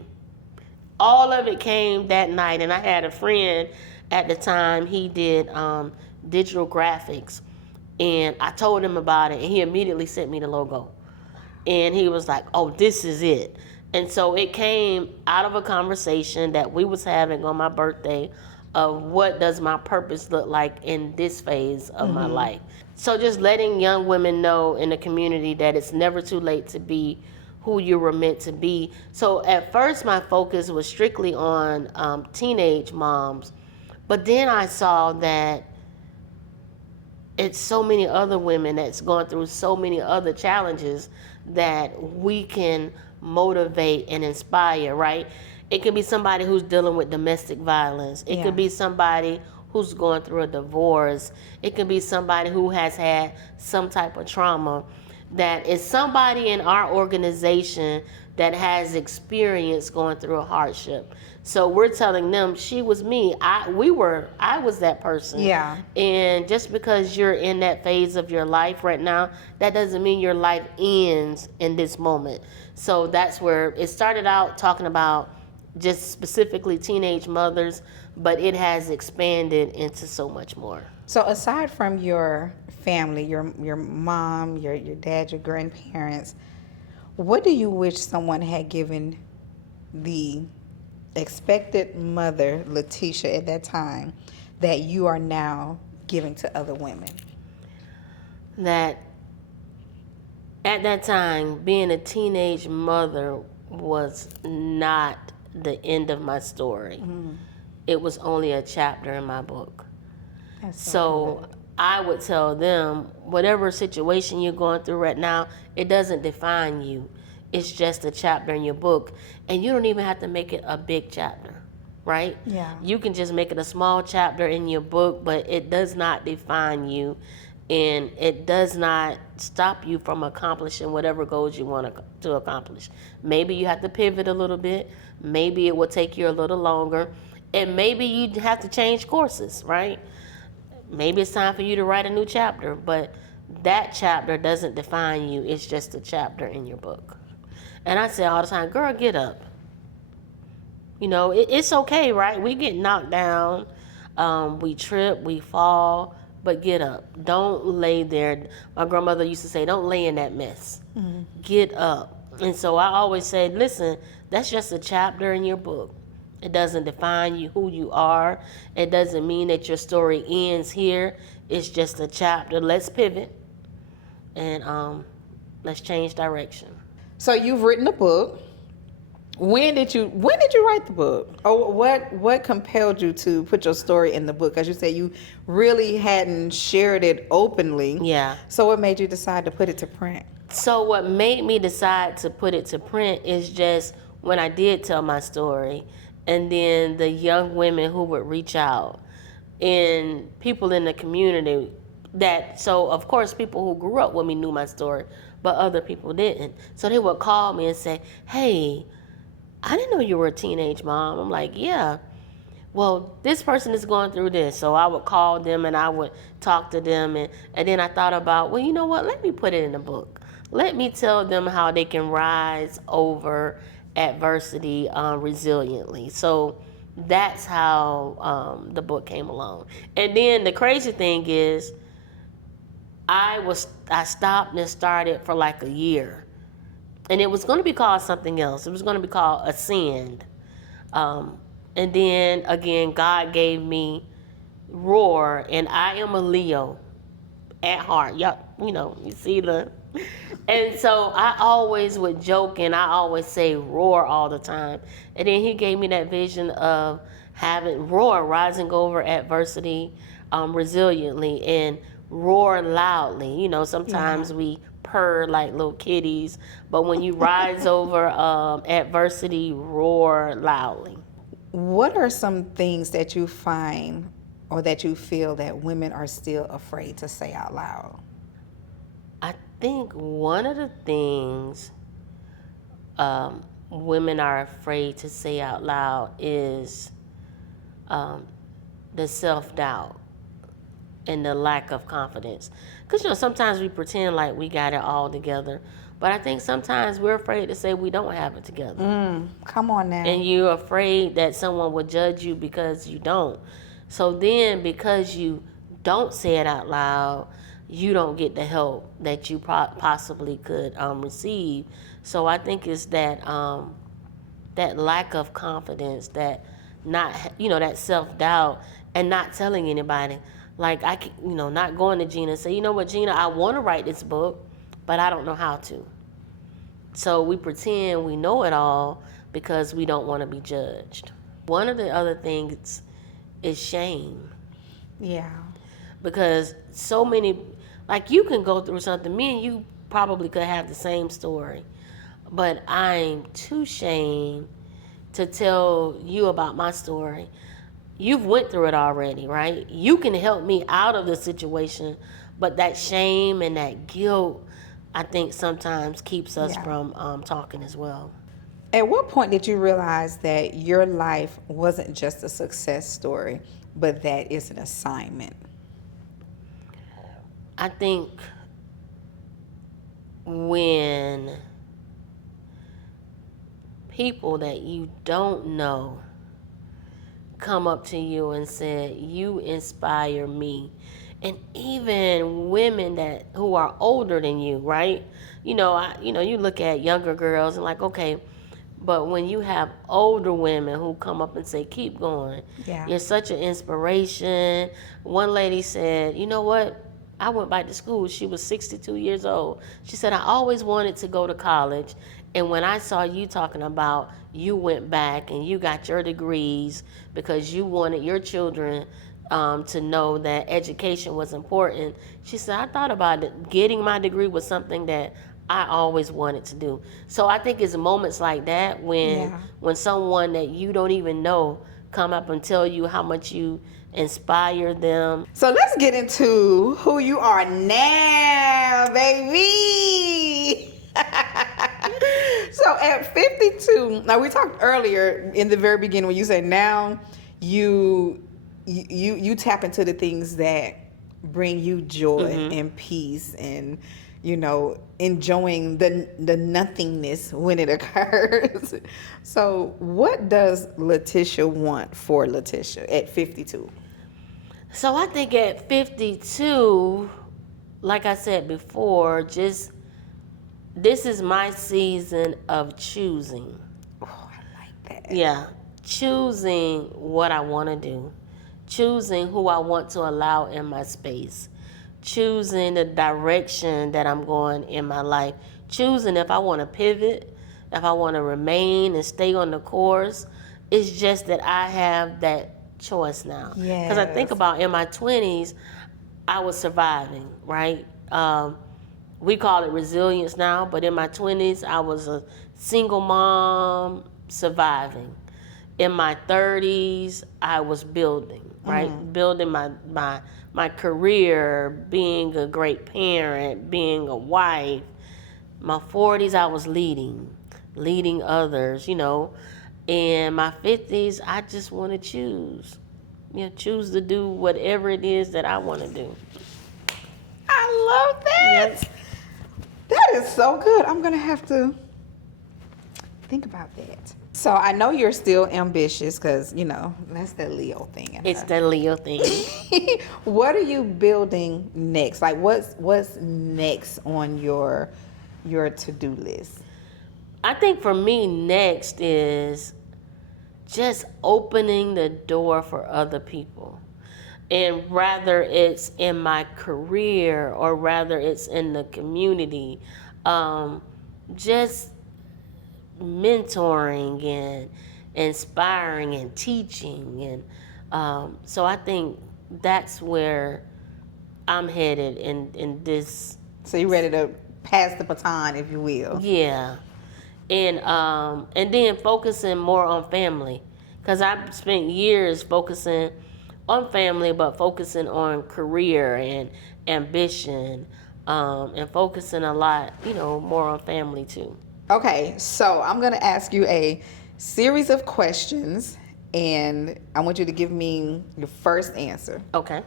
All of it came that night. And I had a friend at the time, he did digital graphics. And I told him about it, and he immediately sent me the logo. And he was like, oh, this is it. And so it came out of a conversation that we was having on my birthday of what does my purpose look like in this phase of my life. So just letting young women know in the community that it's never too late to be who you were meant to be. So at first my focus was strictly on teenage moms. But then I saw that it's so many other women that's going through so many other challenges that we can motivate and inspire, right? It could be somebody who's dealing with domestic violence. It could be somebody who's going through a divorce. It could be somebody who has had some type of trauma. that is somebody in our organization that has experience going through a hardship. So we're telling them, she was me. I was that person. Yeah. And just because you're in that phase of your life right now, that doesn't mean your life ends in this moment. So that's where it started out, talking about just specifically teenage mothers, but it has expanded into so much more. So aside from your family, your mom, your dad, your grandparents, what do you wish someone had given the expected mother, Latisha, at that time, that you are now giving to other women? That at that time, being a teenage mother was not the end of my story. It was only a chapter in my book. That's So good. I would tell them, whatever situation you're going through right now, it doesn't define you. It's just a chapter in your book. And you don't even have to make it a big chapter, right? Yeah. You can just make it a small chapter in your book, but it does not define you. And it does not stop you from accomplishing whatever goals you want to accomplish. Maybe you have to pivot a little bit. Maybe it will take you a little longer. And maybe you have to change courses, right? Maybe it's time for you to write a new chapter, but that chapter doesn't define you. It's just a chapter in your book. And I say all the time, girl, get up. You know, it's okay, right? We get knocked down, we trip, we fall, but get up. Don't lay there. My grandmother used to say, don't lay in that mess. Get up. And so I always say, listen, that's just a chapter in your book. It doesn't define you, who you are. It doesn't mean that your story ends here. It's just a chapter. Let's pivot and let's change direction. So you've written a book. When did you write the book? Or what compelled you to put your story in the book? As you said, you really hadn't shared it openly. Yeah. So what made you decide to put it to print? So what made me decide to put it to print is just when I did tell my story, and then the young women who would reach out, and people in the community so of course people who grew up with me knew my story, but other people didn't. So they would call me and say, hey, I didn't know you were a teenage mom. I'm like, yeah. Well, this person is going through this. So I would call them and I would talk to them. And then I thought about, well, you know what? Let me put it in a book. Let me tell them how they can rise over adversity resiliently. So that's how the book came along. And then the crazy thing is, I stopped and started for like a year. And it was going to be called something else. It was going to be called Ascend. And then again, God gave me Roar, and I am a Leo at heart. Y'all, you see the. And so I always would joke, and I always say roar all the time. And then he gave me that vision of having roar, rising over adversity resiliently, and roar loudly. Sometimes we purr like little kitties, but when you rise over adversity, roar loudly. What are some things that you find or that you feel that women are still afraid to say out loud? I think one of the things women are afraid to say out loud is the self-doubt and the lack of confidence. Because, sometimes we pretend like we got it all together, but I think sometimes we're afraid to say we don't have it together. Come on now. And you're afraid that someone will judge you because you don't. So then, because you don't say it out loud, you don't get the help that you possibly could receive. So I think it's that that lack of confidence, that that self-doubt, and not telling anybody. Like not going to Gina and say, you know what, Gina, I want to write this book, but I don't know how to. So we pretend we know it all because we don't want to be judged. One of the other things is shame. Yeah. Because so many, like, you can go through something, me and you probably could have the same story, but I'm too ashamed to tell you about my story. You've went through it already, right? You can help me out of the situation, but that shame and that guilt, I think sometimes keeps us Yeah. from talking as well. At what point did you realize that your life wasn't just a success story, but that it's an assignment? I think when people that you don't know come up to you and say, "You inspire me," and even women that who are older than you, right? You look at younger girls and like, okay, but when you have older women who come up and say, "Keep going," Yeah. you're such an inspiration. One lady said, "You know what? I went back to school." She was 62 years old. She said, "I always wanted to go to college. And when I saw you talking about you went back and you got your degrees because you wanted your children to know that education was important," she said, "I thought about it. Getting my degree was something that I always wanted to do." So I think it's moments like that Yeah. when someone that you don't even know come up and tell you how much you inspire them. So let's get into who you are now, baby. So at 52, now we talked earlier in the very beginning when you said now you tap into the things that bring you joy and peace and enjoying the nothingness when it occurs. So what does Latisha want for Latisha at 52? So I think at 52, like I said before, just this is my season of choosing. Oh, I like that. Yeah, choosing what I want to do, choosing who I want to allow in my space, choosing the direction that I'm going in my life, choosing if I want to pivot, if I want to remain and stay on the course. It's just that I have that choice now. Because I think Yes. about in my 20s, I was surviving, right? We call it resilience now, but in my 20s, I was a single mom surviving. In my 30s, I was building, right? Building my career, being a great parent, being a wife. My 40s, I was leading others, In my 50s, I just want to choose. Choose to do whatever it is that I want to do. I love that. Yes. That is so good. I'm going to have to think about that. So I know you're still ambitious because, that's that Leo thing. It's the Leo thing. What are you building next? Like what's next on your to-do list? I think for me, next is just opening the door for other people. And rather it's in my career or rather it's in the community, just mentoring and inspiring and teaching. And so I think that's where I'm headed in this. So you ready to pass the baton, if you will? Yeah. And then focusing more on family, because I've spent years focusing on family, but focusing on career and ambition, and focusing a lot, more on family too. Okay, so I'm going to ask you a series of questions, and I want you to give me your first answer. Okay.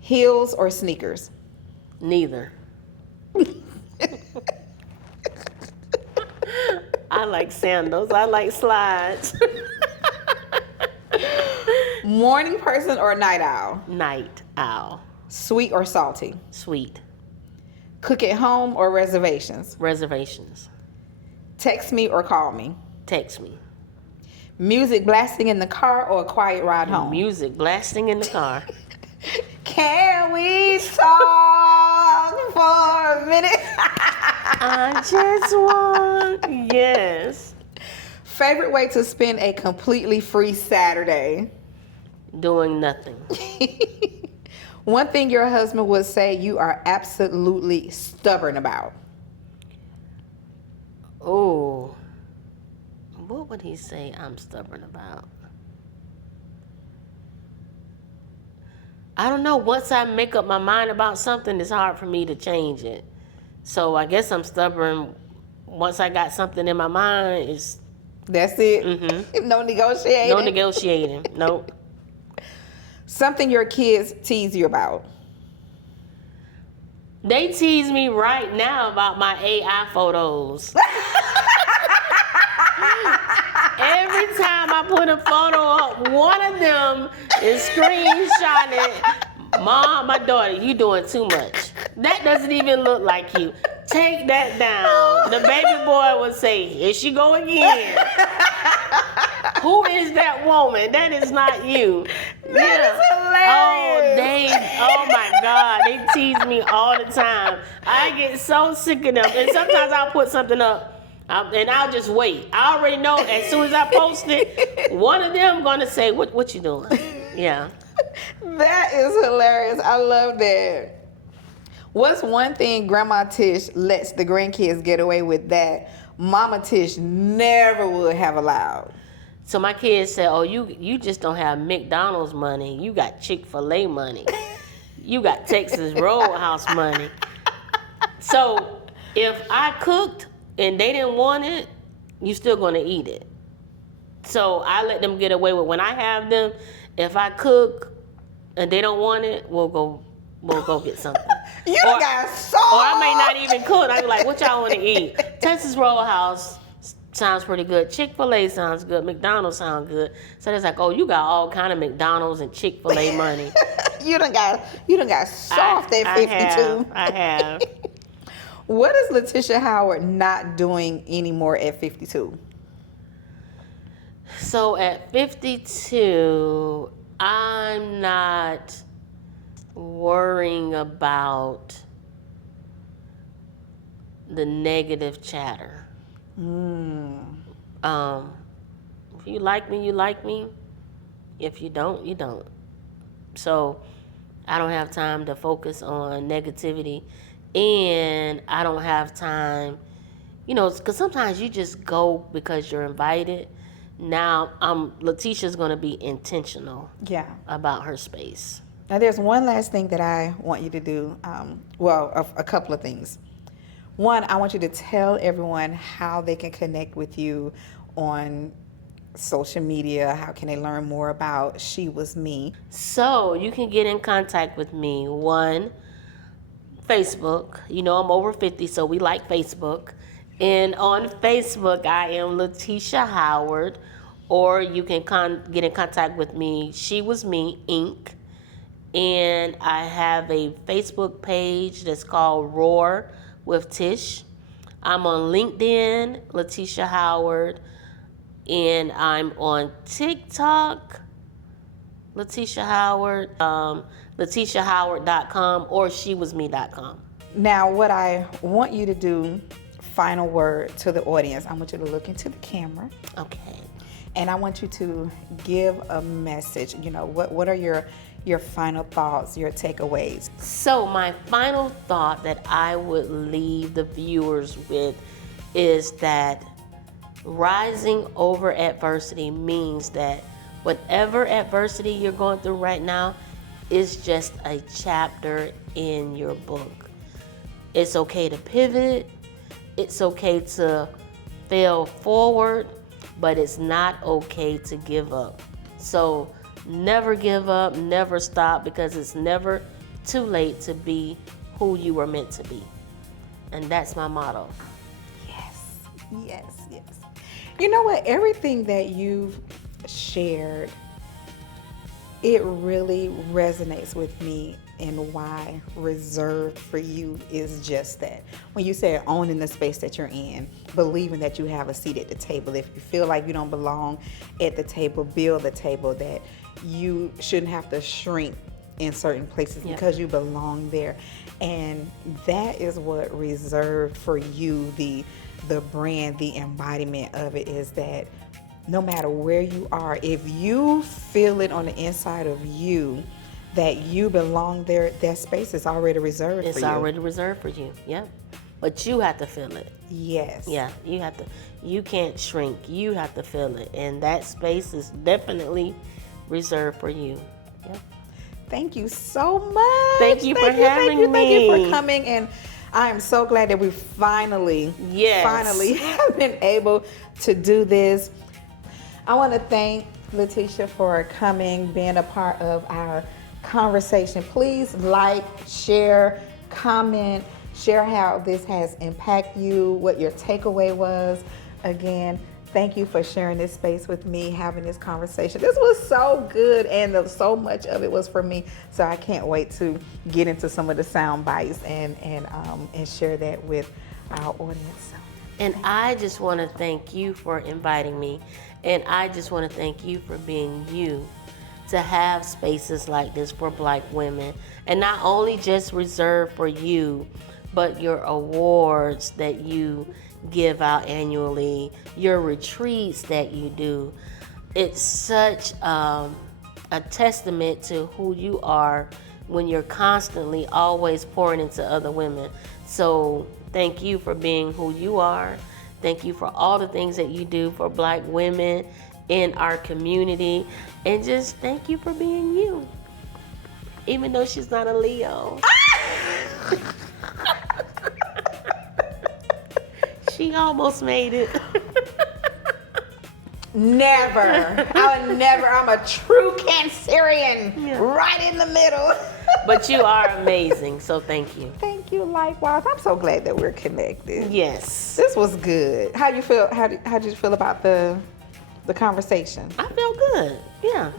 Heels or sneakers? Neither. I like sandals. I like slides. Morning person or night owl? Night owl. Sweet or salty? Sweet. Cook at home or reservations? Reservations. Text me or call me? Text me. Music blasting in the car or a quiet ride home? Music blasting in the car. Can we talk for a minute? I just want, yes. Favorite way to spend a completely free Saturday? Doing nothing. One thing your husband would say you are absolutely stubborn about? Oh, what would he say I'm stubborn about? I don't know. Once I make up my mind about something, it's hard for me to change it. So I guess I'm stubborn. Once I got something in my mind, it's That's it. No negotiating. no negotiating. Nope. Something your kids tease you about. They tease me right now about my AI photos. Every time I put a photo up, one of them is screenshotting. Mom, my daughter, you doing too much. That doesn't even look like you. Take that down. The baby boy would say, here she go again. Who is that woman? That is not you. That is hilarious. Oh my God, they tease me all the time. I get so sick of them. And sometimes I'll put something up and I'll just wait. I already know as soon as I post it, one of them gonna say, what you doing? Yeah. That is hilarious. I love that. What's one thing Grandma Tish lets the grandkids get away with that Mama Tish never would have allowed? So my kids said, oh, you just don't have McDonald's money. You got Chick-fil-A money. You got Texas Roadhouse money. So if I cooked and they didn't want it, you still going to eat it. So I let them get away with when I have them. If I cook and they don't want it, we'll go get something. You got so. Or I may not even cook. I be like, what y'all want to eat? Texas Roadhouse sounds pretty good. Chick-fil-A sounds good. McDonald's sounds good. So it's like, oh, you got all kind of McDonald's and Chick-fil-A money. You done got soft at 52. I have. What is Latisha Howard not doing anymore at 52? So at 52, I'm not worrying about the negative chatter. If you like me, you like me. If you don't, you don't. So I don't have time to focus on negativity, and I don't have time, because sometimes you just go because you're invited. Now Latisha's going to be intentional about her space. Now there's one last thing that I want you to do. A couple of things. One, I want you to tell everyone how they can connect with you on social media. How can they learn more about She Was Me? So you can get in contact with me. One, Facebook. I'm over 50, so we like Facebook. And on Facebook, I am Latisha Howard. Or you can get in contact with me, She Was Me, Inc. And I have a Facebook page that's called Roar with Tish. I'm on LinkedIn, Latisha Howard, and I'm on TikTok, Latisha Howard, LatishaHoward.com or SheWasMe.com. Now, what I want you to do, final word to the audience, I want you to look into the camera. Okay. And I want you to give a message. What are your final thoughts, your takeaways? So my final thought that I would leave the viewers with is that rising over adversity means that whatever adversity you're going through right now is just a chapter in your book. It's okay to pivot. It's okay to fail forward, but it's not okay to give up. So never give up, never stop, because it's never too late to be who you were meant to be. And that's my motto. Yes. You know what? Everything that you've shared, it really resonates with me, and why reserved for you is just that. When you say owning the space that you're in, believing that you have a seat at the table. If you feel like you don't belong at the table, build the table, that you shouldn't have to shrink in certain places because you belong there. And that is what reserved for you, the brand, the embodiment of it, is that no matter where you are, if you feel it on the inside of you that you belong there, that space is already reserved for you. It's already reserved for you, yeah. But you have to feel it. Yes. Yeah, you have to. You can't shrink. You have to feel it. And that space is definitely reserved for you. Yep. Thank you so much. Thank you for having me. Thank you for coming. And I am so glad that we finally Yes. have been able to do this. I want to thank Latisha for coming, being a part of our conversation. Please like, share, comment, share how this has impacted you, what your takeaway was. Again, thank you for sharing this space with me, having this conversation. This was so good, and so much of it was for me. So I can't wait to get into some of the sound bites and share that with our audience. And I just want to thank you for inviting me. And I just want to thank you for being you, to have spaces like this for Black women. And not only just reserved for you, but your awards that you give out annually, your retreats that you do. It's such a testament to who you are when you're constantly always pouring into other women. So thank you for being who you are. Thank you for all the things that you do for Black women in our community. And just thank you for being you. Even though she's not a Leo. She almost made it. Never. I'm a true Cancerian. Right in the middle. But you are amazing, so thank you. Thank you, likewise. I'm so glad that we're connected. Yes. This was good. How you feel? How did you feel about the conversation? I feel good. Yeah.